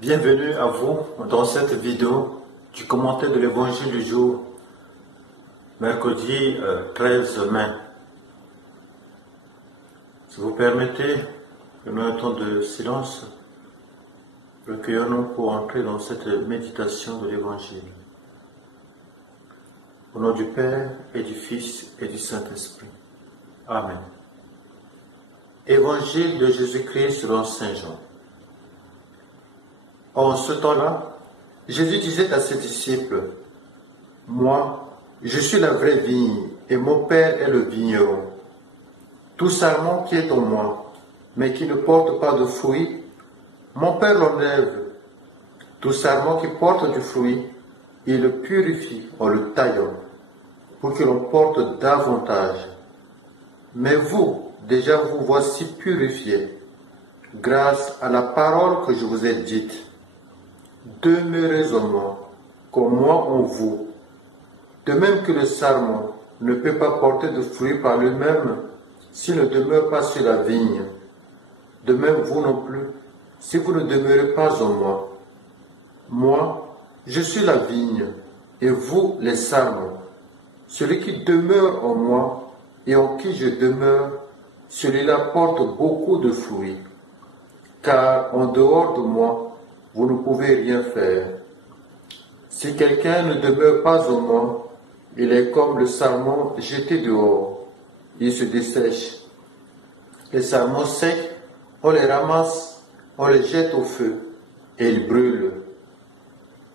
Bienvenue à vous dans cette vidéo du commentaire de l'évangile du jour, mercredi 13 mai. Si vous permettez, prenons un temps de silence, recueillons-nous pour entrer dans cette méditation de l'évangile. Au nom du Père et du Fils et du Saint-Esprit. Amen. Évangile de Jésus-Christ selon Saint Jean. En ce temps-là, Jésus disait à ses disciples, « Moi, je suis la vraie vigne, et mon Père est le vigneron. Tout sarment qui est en moi, mais qui ne porte pas de fruit, mon Père l'enlève. Tout sarment qui porte du fruit, il le purifie en le taillant, pour que l'on porte davantage. Mais vous, déjà vous voici purifiés, grâce à la parole que je vous ai dite. Demeurez en moi, comme moi en vous. De même que le sarment ne peut pas porter de fruits par lui-même s'il ne demeure pas sur la vigne. De même vous non plus, si vous ne demeurez pas en moi. Moi, je suis la vigne, et vous les sarments. Celui qui demeure en moi et en qui je demeure, celui-là porte beaucoup de fruits. Car en dehors de moi, vous ne pouvez rien faire. Si quelqu'un ne demeure pas en moi, il est comme le sarment jeté dehors. Il se dessèche. Les sarments secs, on les ramasse, on les jette au feu, et ils brûlent.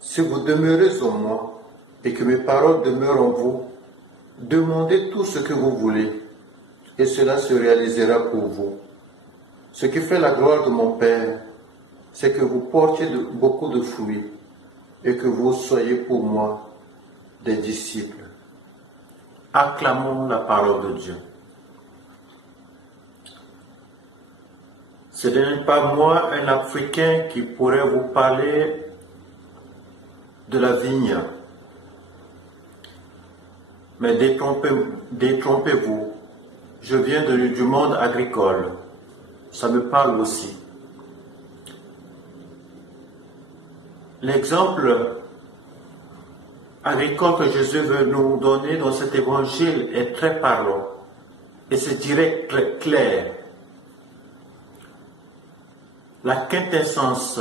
Si vous demeurez en moi, et que mes paroles demeurent en vous, demandez tout ce que vous voulez, et cela se réalisera pour vous. Ce qui fait la gloire de mon Père, c'est que vous portiez beaucoup de fruits et que vous soyez pour moi des disciples. Acclamons la parole de Dieu. Ce n'est pas moi, un Africain, qui pourrait vous parler de la vigne. Mais détrompez-vous. Je viens du monde agricole. Ça me parle aussi. L'exemple agricole que Jésus veut nous donner dans cet évangile est très parlant et c'est direct, très clair. La quintessence,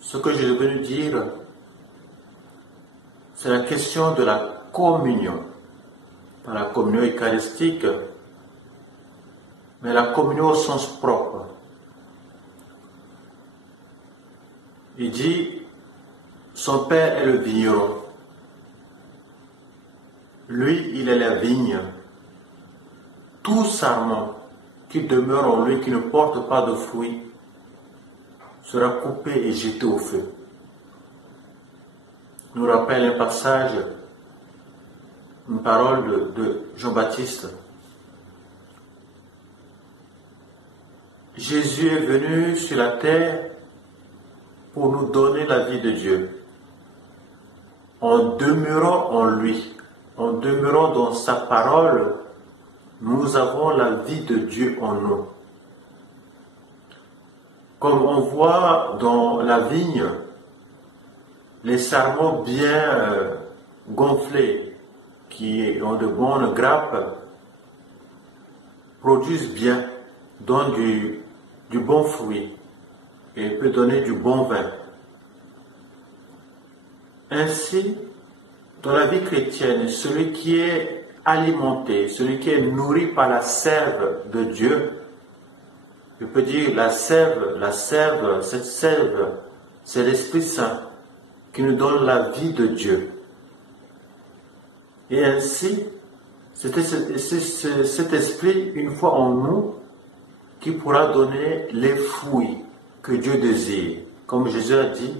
ce que je veux venu dire, c'est la question de la communion. Pas la communion eucharistique, mais la communion au sens propre. Il dit, son père est le vigneron. Lui, il est la vigne. Tout sarment qui demeure en lui, qui ne porte pas de fruits, sera coupé et jeté au feu. Nous rappelle un passage, une parole de Jean-Baptiste. Jésus est venu sur la terre pour nous donner la vie de Dieu. En demeurant en lui, en demeurant dans sa parole, nous avons la vie de Dieu en nous. Comme on voit dans la vigne, les sarments bien gonflés, qui ont de bonnes grappes, produisent bien, donnent du bon fruit. Et il peut donner du bon vin. Ainsi, dans la vie chrétienne, celui qui est alimenté, celui qui est nourri par la sève de Dieu, je peux dire cette sève, c'est l'Esprit Saint qui nous donne la vie de Dieu. Et ainsi, c'est cet esprit, une fois en nous, qui pourra donner les fruits que Dieu désire. Comme Jésus a dit,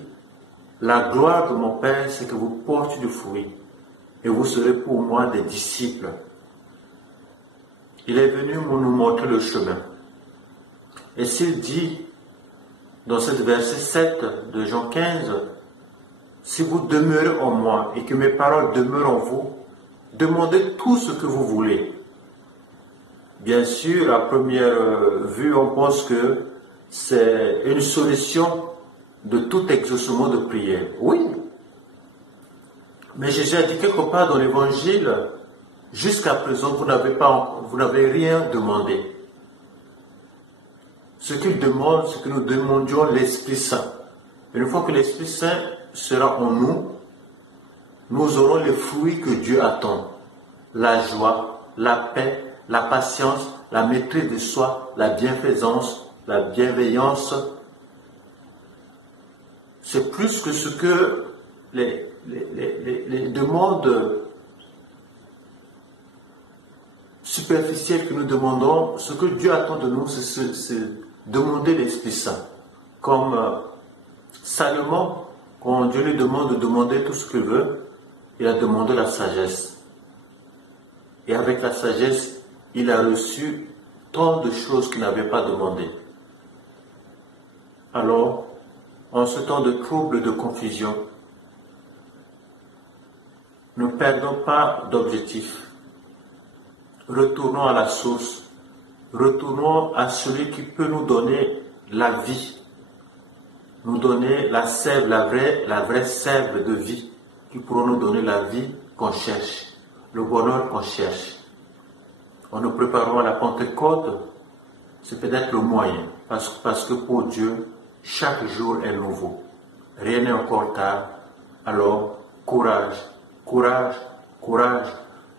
la gloire de mon Père, c'est que vous portez du fruit et vous serez pour moi des disciples. Il est venu nous montrer le chemin. Et s'il dit, dans ce verset 7 de Jean 15, si vous demeurez en moi et que mes paroles demeurent en vous, demandez tout ce que vous voulez. Bien sûr, à première vue, on pense que c'est une solution de tout exaucement de prière. Oui. Mais Jésus a dit quelque part dans l'évangile, jusqu'à présent, vous n'avez rien demandé. Ce qu'il demande, c'est que nous demandions l'Esprit Saint. Et une fois que l'Esprit Saint sera en nous, nous aurons les fruits que Dieu attend. La joie, la paix, la patience, la maîtrise de soi, la bienfaisance, la bienveillance. C'est plus que ce que les demandes superficielles que nous demandons. Ce que Dieu attend de nous, c'est demander l'Esprit Saint. Comme Salomon, quand Dieu lui demande de demander tout ce qu'il veut, il a demandé la sagesse. Et avec la sagesse, il a reçu tant de choses qu'il n'avait pas demandées. Alors, en ce temps de trouble, de confusion, ne perdons pas d'objectif. Retournons à la source. Retournons à celui qui peut nous donner la vie. Nous donner la sève, la vraie sève de vie, qui pourra nous donner la vie qu'on cherche, le bonheur qu'on cherche. En nous préparant à la Pentecôte, c'est peut-être le moyen, parce que pour Dieu, chaque jour est nouveau. Rien n'est encore tard. Alors, courage, courage, courage.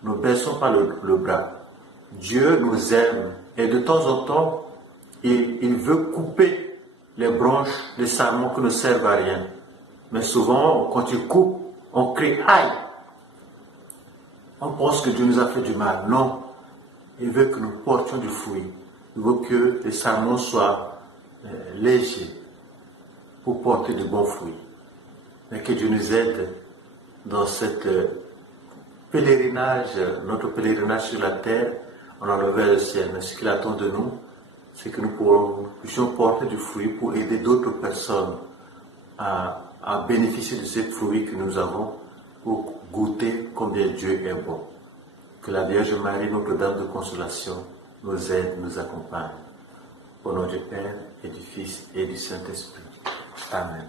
Ne baissons pas le bras. Dieu nous aime et de temps en temps, il veut couper les branches, les sarments qui ne servent à rien. Mais souvent, quand il coupe, on crie « aïe !» On pense que Dieu nous a fait du mal. Non. Il veut que nous portions du fruit. Il veut que les sarments soient légers pour porter de bons fruits. Mais que Dieu nous aide dans cette pèlerinage, notre pèlerinage sur la terre, on en vers le ciel. Mais ce qu'il attend de nous, c'est que nous puissions porter du fruit pour aider d'autres personnes à bénéficier de ces fruits que nous avons pour goûter combien Dieu est bon. Que la Vierge Marie, Notre-Dame de Consolation, nous aide, nous accompagne. Au nom du Père et du Fils et du Saint-Esprit. Amen.